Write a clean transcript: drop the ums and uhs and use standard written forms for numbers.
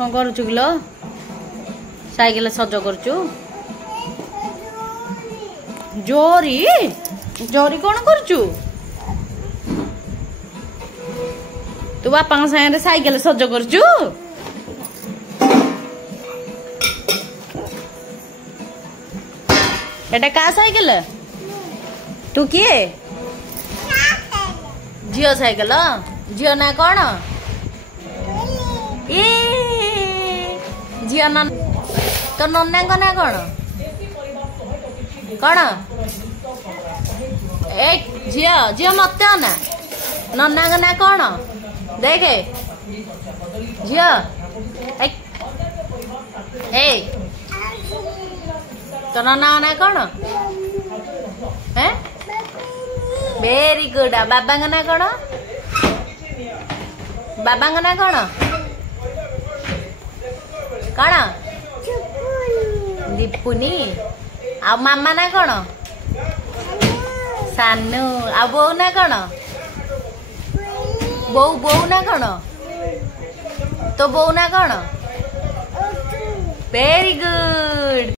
कौन करुचु kilo cycle सज करुचु जोरी जोरी कौन करुचु तू बापा सागे साइकिल सज करुचु एटा का साइकिल तू किए झियो साइकिल झियो ना कौन ए झियो न तो नन्ना को ना कौन कौन ए झियो झियो मत ना नन्ना को ना कौन देखे झियो ए तो नन्ना ना कौन है वेरी गुड बाबा का ना कौन बाबा का ना कौन कौन दीपुनी आ मामा ना कौन सानू आ बो ना कौन बो बो ना कौन तो बो ना कौन वेरी गुड।